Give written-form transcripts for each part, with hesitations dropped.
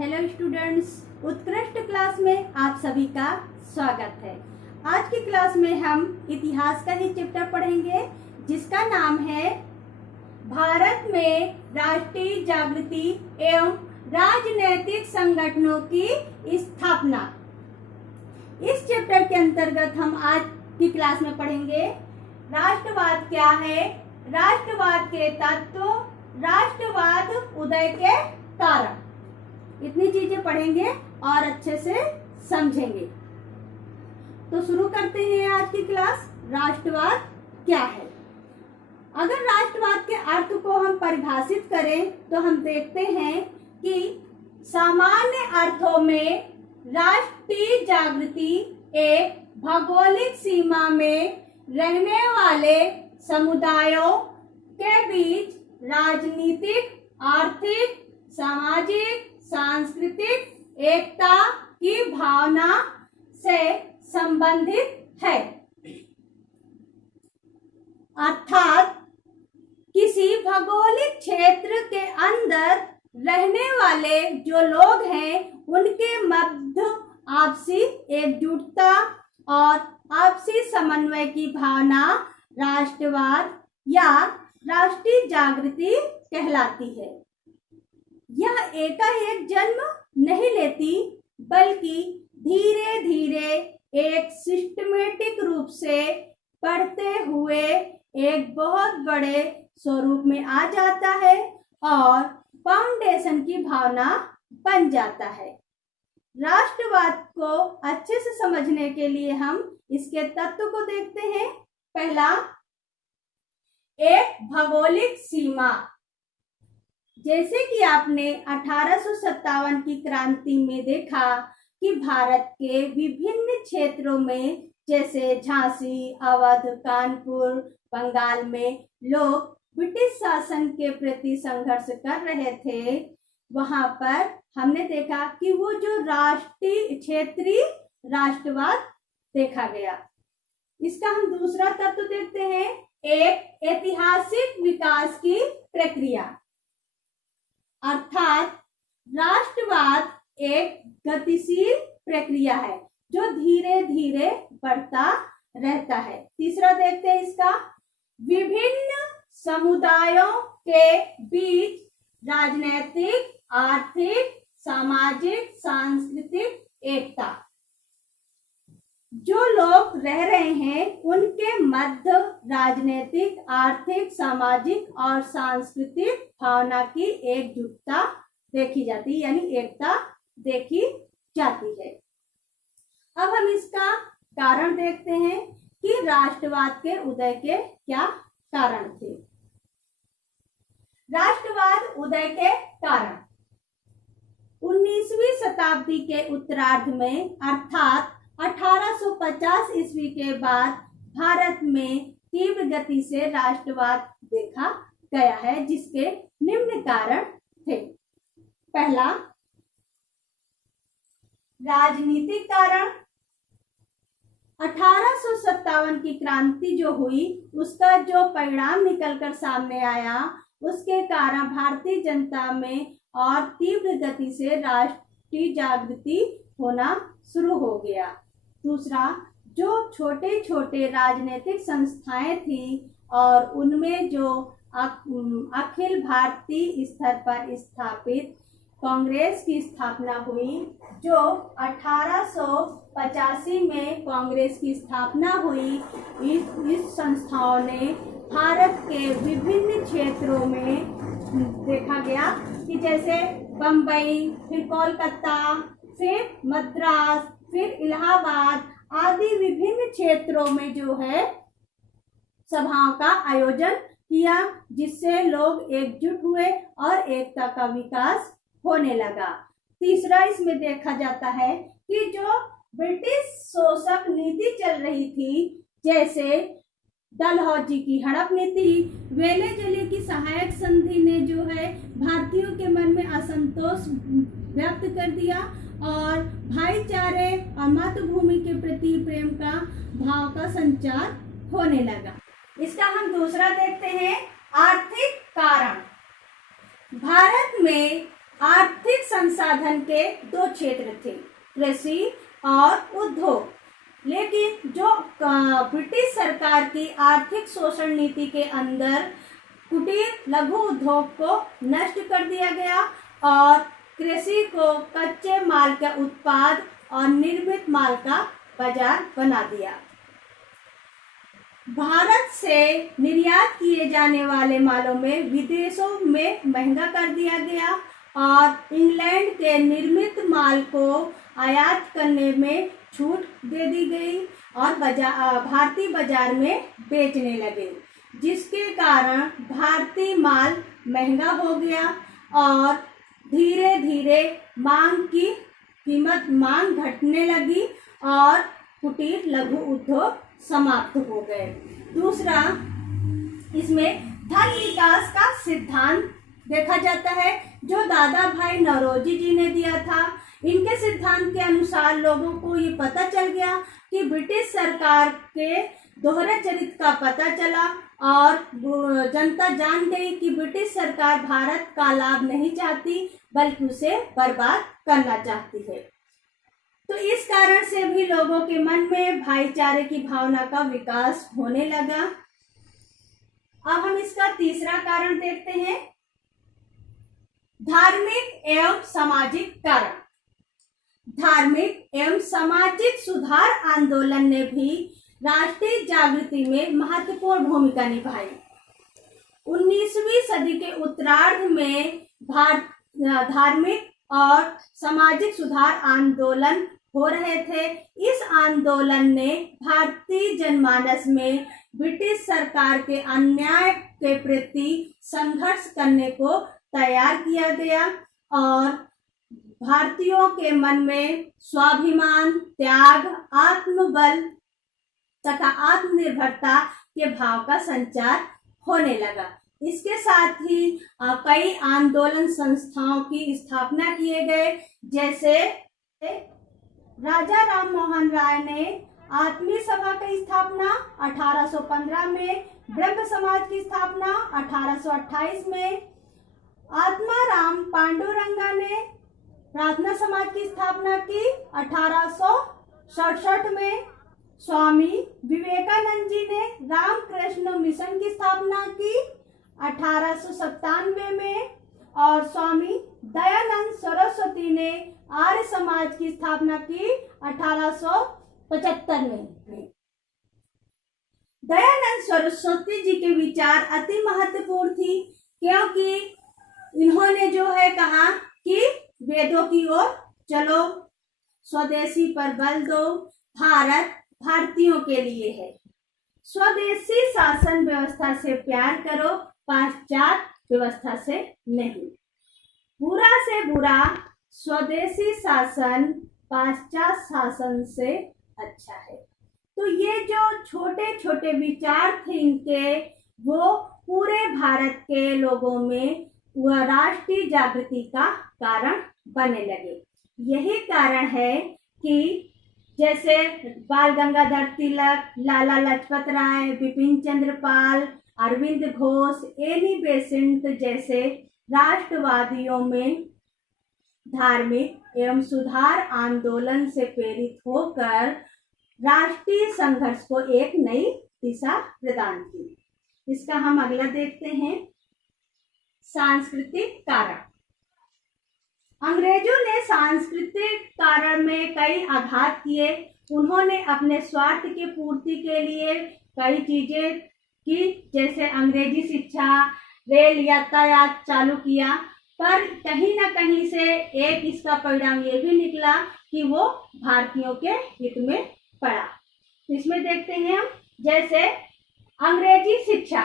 Hello students, उत्कृष्ट class में आप सभी का स्वागत है। आज की क्लास में हम इतिहास का ही चैप्टर पढ़ेंगे जिसका नाम है भारत में राष्ट्रीय जागृति एवं राजनैतिक संगठनों की स्थापना। इस चैप्टर के अंतर्गत हम आज की क्लास में पढ़ेंगे राष्ट्रवाद क्या है, राष्ट्रवाद के तत्व, राष्ट्रवाद उदय के कारण। इतनी चीजें पढ़ेंगे और अच्छे से समझेंगे। तो शुरू करते हैं आज की क्लास। राष्ट्रवाद क्या है? अगर राष्ट्रवाद के अर्थ को हम परिभाषित करें तो हम देखते हैं कि सामान्य अर्थों में राष्ट्रीय जागृति एक भौगोलिक सीमा में रहने वाले समुदायों के बीच राजनीतिक, आर्थिक, सामाजिक, सांस्कृतिक एकता की भावना से संबंधित है। अर्थात किसी भौगोलिक क्षेत्र के अंदर रहने वाले जो लोग हैं उनके मध्य आपसी एकजुटता और आपसी समन्वय की भावना राष्ट्रवाद या राष्ट्रीय जागृति कहलाती है। यह एकाएक जन्म नहीं लेती बल्कि धीरे धीरे एक सिस्टमेटिक रूप से बढ़ते हुए एक बहुत बड़े स्वरूप में आ जाता है और फाउंडेशन की भावना बन जाता है। राष्ट्रवाद को अच्छे से समझने के लिए हम इसके तत्व को देखते हैं। पहला, एक भौगोलिक सीमा। जैसे कि आपने 1857 की क्रांति में देखा कि भारत के विभिन्न क्षेत्रों में जैसे झांसी, अवध, कानपुर, बंगाल में लोग ब्रिटिश शासन के प्रति संघर्ष कर रहे थे। वहां पर हमने देखा कि वो जो राष्ट्रीय क्षेत्रीय राष्ट्रवाद देखा गया। इसका हम दूसरा तत्व देखते हैं, एक ऐतिहासिक विकास की प्रक्रिया। अर्थात राष्ट्रवाद एक गतिशील प्रक्रिया है जो धीरे धीरे बढ़ता रहता है। तीसरा देखते हैं इसका, विभिन्न समुदायों के बीच राजनैतिक, आर्थिक, सामाजिक, सांस्कृतिक एकता। जो लोग रह रहे हैं उनके मध्य राजनीतिक, आर्थिक, सामाजिक और सांस्कृतिक भावना की एकजुटता देखी जाती है, यानी एकता देखी जाती है। अब हम इसका कारण देखते हैं कि राष्ट्रवाद के उदय के क्या कारण थे। राष्ट्रवाद उदय के कारण 19वीं शताब्दी के उत्तरार्ध में अर्थात 1850 ईस्वी के बाद भारत में तीव्र गति से राष्ट्रवाद देखा गया है, जिसके निम्न कारण थे। पहला, राजनीतिक कारण। 1857 की क्रांति जो हुई उसका जो परिणाम निकलकर सामने आया उसके कारण भारतीय जनता में और तीव्र गति से राष्ट्रीय जागृति होना शुरू हो गया। दूसरा, जो छोटे छोटे राजनीतिक संस्थाएं थी और उनमें जो अखिल भारतीय स्तर पर स्थापित कांग्रेस की स्थापना हुई, जो 1885 में कांग्रेस की स्थापना हुई। इस संस्थाओं ने भारत के विभिन्न क्षेत्रों में देखा गया कि जैसे बम्बई, फिर कोलकाता, फिर मद्रास, फिर इलाहाबाद आदि विभिन्न क्षेत्रों में जो है सभाओं का आयोजन किया, जिससे लोग एकजुट हुए और एकता का विकास होने लगा। तीसरा, इसमें देखा जाता है कि जो ब्रिटिश शोषक नीति चल रही थी, जैसे डलहौजी की हड़प नीति, वेले-ज़ेले की सहायक संधि ने जो है भारतीयों के मन में असंतोष व्यक्त कर दिया और भाईचारे और मातृभूमि के प्रति प्रेम का भाव का संचार होने लगा। इसका हम दूसरा देखते हैं, आर्थिक कारण। भारत में आर्थिक संसाधन के दो क्षेत्र थे, कृषि और उद्योग। लेकिन जो ब्रिटिश सरकार की आर्थिक शोषण नीति के अंदर कुटीर लघु उद्योग को नष्ट कर दिया गया और कृषि को कच्चे माल का उत्पाद और निर्मित माल का बाजार बना दिया। भारत से निर्यात किए जाने वाले मालों में विदेशों में महंगा कर दिया गया और इंग्लैंड के निर्मित माल को आयात करने में छूट दे दी गई और भारतीय बाजार में बेचने लगे, जिसके कारण भारतीय माल महंगा हो गया और धीरे धीरे मांग घटने लगी और कुटीर लघु उद्योग समाप्त हो गए। दूसरा, इसमें धन विकास का सिद्धांत देखा जाता है जो दादा भाई नौरोजी जी ने दिया था। इनके सिद्धांत के अनुसार लोगों को ये पता चल गया कि ब्रिटिश सरकार के दोहरे चरित्र का पता चला और जनता जान गई कि ब्रिटिश सरकार भारत का लाभ नहीं चाहती बल्कि उसे बर्बाद करना चाहती है। तो इस कारण से भी लोगों के मन में भाईचारे की भावना का विकास होने लगा। अब हम इसका तीसरा कारण देखते हैं, धार्मिक एवं सामाजिक कारण। धार्मिक एवं सामाजिक सुधार आंदोलन ने भी राष्ट्रीय जागृति में महत्वपूर्ण भूमिका निभाई। 19वीं सदी के उत्तरार्ध में धार्मिक और सामाजिक सुधार आंदोलन हो रहे थे। इस आंदोलन ने भारतीय जनमानस में ब्रिटिश सरकार के अन्याय के प्रति संघर्ष करने को तैयार किया गया और भारतीयों के मन में स्वाभिमान, त्याग, आत्मबल तथा आत्मनिर्भरता के भाव का संचार होने लगा। इसके साथ ही कई आंदोलन संस्थाओं की स्थापना किए गए, जैसे राजा राम मोहन राय ने आत्मीय सभा की स्थापना 1815 में, ब्रह्म समाज की स्थापना 1828 में, आत्माराम पांडुरंगा ने प्रार्थना समाज की स्थापना की 1867 में, स्वामी विवेकानंद जी ने रामकृष्ण मिशन की स्थापना की 1897 में और स्वामी दयानंद सरस्वती ने आर्य समाज की स्थापना की 1875 में। दयानंद सरस्वती जी के विचार अति महत्वपूर्ण थी, क्योंकि इन्होंने जो है कहा कि वेदों की ओर चलो, स्वदेशी पर बल दो, भारत भारतीयों के लिए है, स्वदेशी शासन व्यवस्था से प्यार करो, पाश्चात्य व्यवस्था से नहीं। बुरा से बुरा स्वदेशी शासन पाश्चात्य शासन से अच्छा है। तो ये जो छोटे छोटे विचार थे इनके, वो पूरे भारत के लोगों में वह राष्ट्रीय जागृति का कारण बने लगे। यही कारण है कि जैसे बाल गंगाधर तिलक, लाला लाजपत राय, बिपिन चंद्र पाल, अरविंद घोष, एनी बेसेंट जैसे राष्ट्रवादियों में धार्मिक एवं सुधार आंदोलन से प्रेरित होकर राष्ट्रीय संघर्ष को एक नई दिशा प्रदान की। इसका हम अगला देखते हैं, सांस्कृतिक कारण। अंग्रेजों ने सांस्कृतिक कारण में कई आघात किए। उन्होंने अपने स्वार्थ की पूर्ति के लिए कई चीजें की, जैसे अंग्रेजी शिक्षा, रेल यातायात चालू किया, पर कहीं न कहीं से एक इसका परिणाम ये भी निकला कि वो भारतीयों के हित में पड़ा। इसमें देखते हैं हम, जैसे अंग्रेजी शिक्षा।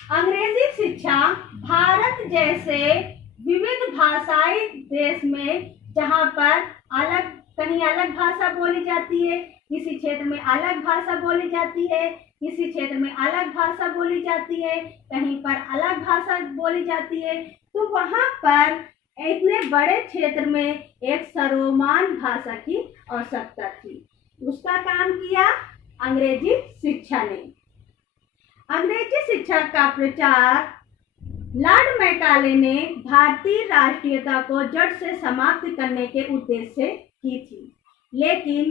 अंग्रेजी शिक्षा भारत जैसे विविध भाषाई देश में, जहाँ पर कहीं अलग भाषा बोली जाती है, किसी क्षेत्र में अलग भाषा बोली जाती है, किसी क्षेत्र में अलग भाषा बोली जाती है, कहीं पर अलग भाषा बोली जाती है, तो वहाँ पर इतने बड़े क्षेत्र में एक सर्वमान्य भाषा की आवश्यकता थी। उसका काम किया अंग्रेजी शिक्षा ने। अंग्रेजी शिक्षा का प्रचार लॉर्ड मैकाले ने भारतीय राष्ट्रीयता को जड़ से समाप्त करने के उद्देश्य से की थी, लेकिन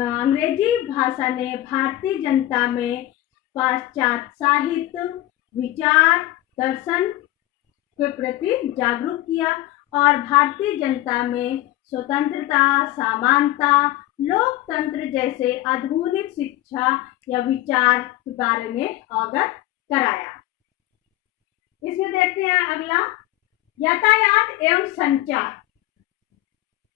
अंग्रेजी भाषा ने भारतीय जनता में पाश्चात्य साहित्य, विचार, दर्शन के प्रति जागरूक किया और भारतीय जनता में स्वतंत्रता, समानता, लोकतंत्र जैसे आधुनिक शिक्षा या विचार के बारे में अवगत कराया। इसमें देखते हैं अगला, यातायात एवं संचार।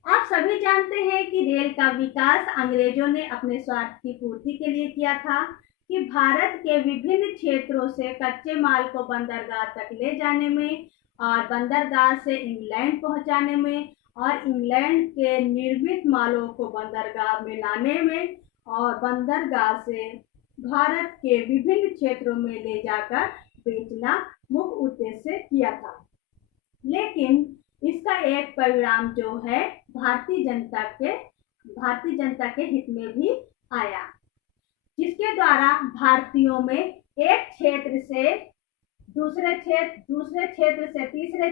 आप सभी जानते हैं कि रेल का विकास अंग्रेजों ने अपने स्वार्थ की पूर्ति के लिए किया था कि भारत के विभिन्न क्षेत्रों से कच्चे माल को बंदरगाह तक ले जाने में और बंदरगाह से इंग्लैंड पहुंचाने में और इंग्लैंड के निर्मित मालों को बंदरगाह में लाने में और बंदरगाह से भारत के विभिन्न क्षेत्रों में ले जाकर बेचना मुख्य उद्देश्य से किया था। लेकिन इसका एक परिणाम जो है भारतीय जनता के हित में भी आया, जिसके द्वारा भारतीयों में एक क्षेत्र से दूसरे क्षेत्र से तीसरे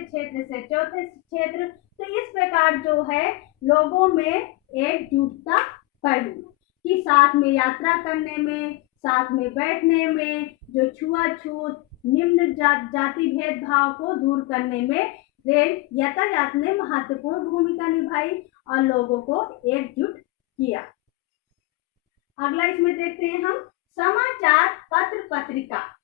क्षेत्र से चौथे क्षेत्र, तो इस प्रकार जो है लोगों में एकजुटता बढ़ी कि साथ में यात्रा करने में, साथ में बैठने में, जो छुआछूत निम्न जाति भेदभाव को दूर करने में रेल यातायात ने महत्वपूर्ण भूमिका निभाई और लोगों को एकजुट किया। अगला इसमें देखते हैं हम, समाचार पत्र पत्रिका।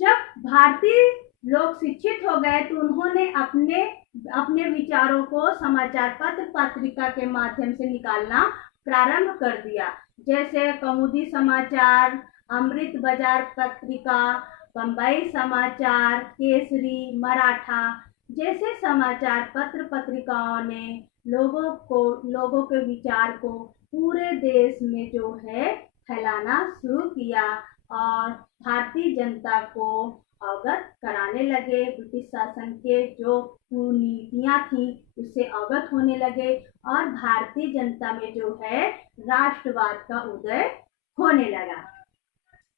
जब भारतीय लोग शिक्षित हो गए तो उन्होंने अपने विचारों को समाचार पत्र पत्रिका के माध्यम से निकालना प्रारंभ कर दिया, जैसे कौमुदी समाचार, अमृत बाजार पत्रिका, बंबई समाचार, केसरी, मराठा जैसे समाचार पत्र पत्रिकाओं ने लोगों के विचार को पूरे देश में जो है फैलाना शुरू किया और भारतीय जनता को अवगत कराने लगे। ब्रिटिश शासन के जो कुनीतियां थी उससे अवगत होने लगे और भारतीय जनता में जो है राष्ट्रवाद का उदय होने लगा।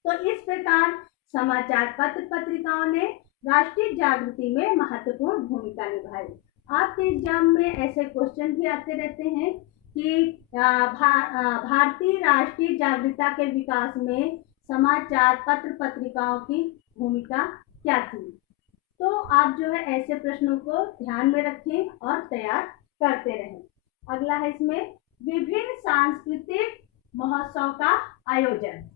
तो इस प्रकार समाचार पत्र पत्रिकाओं ने राष्ट्रीय जागृति में महत्वपूर्ण भूमिका निभाई। आपके एग्जाम में ऐसे क्वेश्चन भी आते रहते हैं कि भारतीय राष्ट्रीय जागृति के विकास में समाचार पत्र पत्रिकाओं की भूमिका क्या थी। तो आप जो है ऐसे प्रश्नों को ध्यान में रखें और तैयार करते रहें। अगला है इसमें, विभिन्न सांस्कृतिक महोत्सव का आयोजन।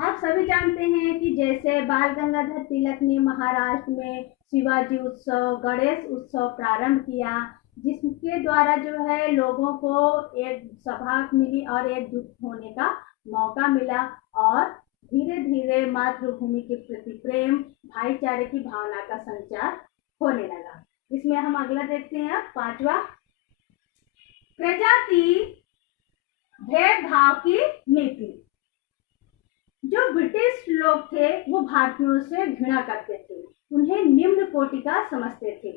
आप सभी जानते हैं कि जैसे बाल गंगाधर तिलक ने महाराष्ट्र में शिवाजी उत्सव, गणेश उत्सव प्रारंभ किया, जिसके द्वारा जो है लोगों को एक सभा मिली और एकजुट होने का मौका मिला और धीरे धीरे मातृभूमि के प्रति प्रेम, भाईचारे की भावना का संचार होने लगा। इसमें हम अगला देखते हैं, पांचवा, प्रजाति भेदभाव की नीति। जो ब्रिटिश लोग थे वो भारतीयों से घृणा करते थे, उन्हें निम्न कोटि का समझते थे।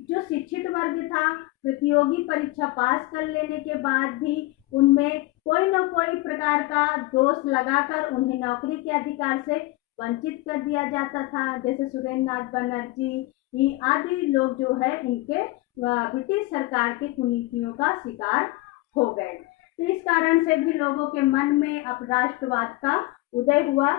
जो शिक्षित वर्ग था प्रतियोगी परीक्षा पास कर लेने के बाद भी उनमें कोई न कोई प्रकार का दोष लगाकर उन्हें नौकरी के अधिकार से वंचित कर दिया जाता था। जैसे सुरेंद्र नाथ बनर्जी आदि लोग जो है इनके ब्रिटिश सरकार की कुनीतियों का शिकार हो गए। तो इस कारण से भी लोगों के मन में अब राष्ट्रवाद का उदय हुआ।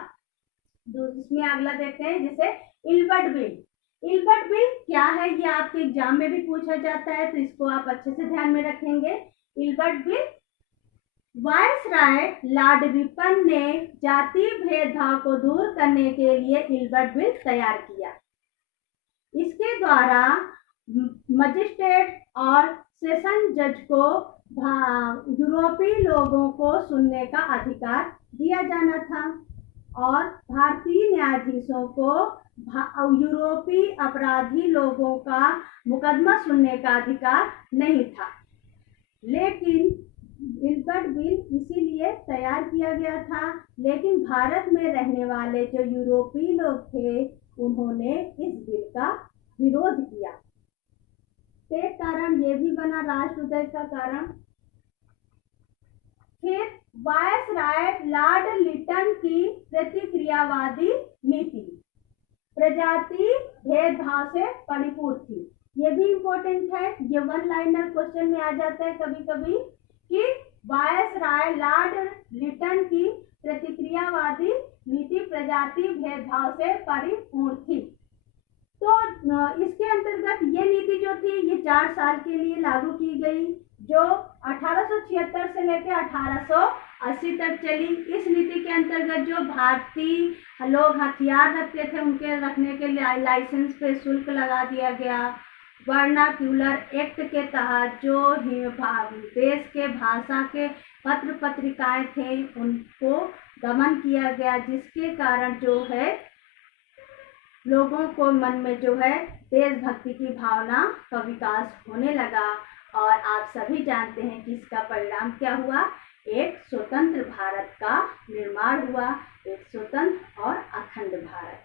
इसमें अगला देखते हैं, जैसे इल्बर्ट बिल। इल्बर्ट बिल क्या है, ये आपके एग्जाम में भी पूछा जाता है, तो इसको आप अच्छे से ध्यान में रखेंगे। Ilbert bill, viceroy Lord Ripon ने जातीय भेदभाव को दूर करने के लिए इल्बर्ट बिल तैयार किया। इसके द्वारा मजिस्ट्रेट और सेशन जज को यूरोपीय लोगों को सुनने का अधिकार दिया जाना था और भारतीय न्यायाधीशों को यूरोपीय अपराधी लोगों का मुकदमा सुनने का अधिकार नहीं था। लेकिन इल्बर्ट बिल इसीलिए तैयार किया गया था, लेकिन भारत में रहने वाले जो यूरोपीय लोग थे उन्होंने इस बिल का विरोध किया। एक कारण ये भी बना राष्ट्र उदय का कारण। फिर वायसराय लॉर्ड लिटन की प्रतिक्रियावादी नीति प्रजाति भेदभाव से परिपूर्ण थी। ये भी इम्पोर्टेंट है, ये वन लाइनर क्वेश्चन में आ जाता है कभी कभी कि वायसराय लॉर्ड लिटन की प्रतिक्रियावादी नीति प्रजाति भेदभाव से परिपूर्ण थी। तो इसके अंतर्गत ये नीति जो थी ये 4 साल के लिए लागू की गई, जो 1876 से लेकर 1880 तक चली। इस नीति के अंतर्गत जो भारतीय लोग हथियार रखते थे उनके रखने के लिए लाइसेंस पे शुल्क लगा दिया गया। वर्नाक्यूलर एक्ट के तहत जो देश के भाषा के पत्र पत्रिकाएं थे उनको दमन किया गया, जिसके कारण जो है लोगों को मन में जो है देशभक्ति की भावना का विकास होने लगा। और आप सभी जानते हैं कि इसका परिणाम क्या हुआ, एक स्वतंत्र भारत का निर्माण हुआ, एक स्वतंत्र और अखंड भारत।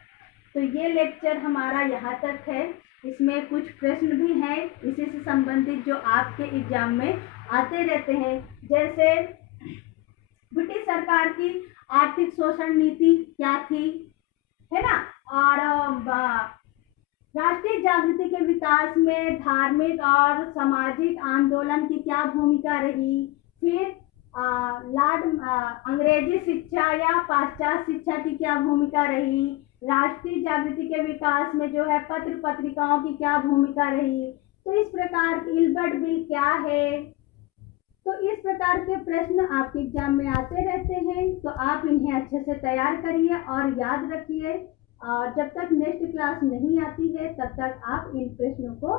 तो ये लेक्चर हमारा यहाँ तक है। इसमें कुछ प्रश्न भी हैं इसी से संबंधित जो आपके एग्जाम में आते रहते हैं, जैसे ब्रिटिश सरकार की आर्थिक शोषण नीति क्या थी, है ना, और राष्ट्रीय जागृति के विकास में धार्मिक और सामाजिक आंदोलन की क्या भूमिका रही, फिर अंग्रेजी शिक्षा या पाश्चात्य शिक्षा की क्या भूमिका रही, राष्ट्रीय जागृति के विकास में जो है पत्र पत्रिकाओं की क्या भूमिका रही, तो इस प्रकार की इल्बर्ट बिल क्या है। तो इस प्रकार के प्रश्न आपके एग्जाम में आते रहते हैं, तो आप इन्हें अच्छे से तैयार करिए और याद रखिए। और जब तक नेक्स्ट क्लास नहीं आती है तब तक आप इन प्रश्नों को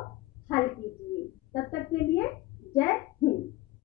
हल कीजिए। तब तक के लिए जय हिंद।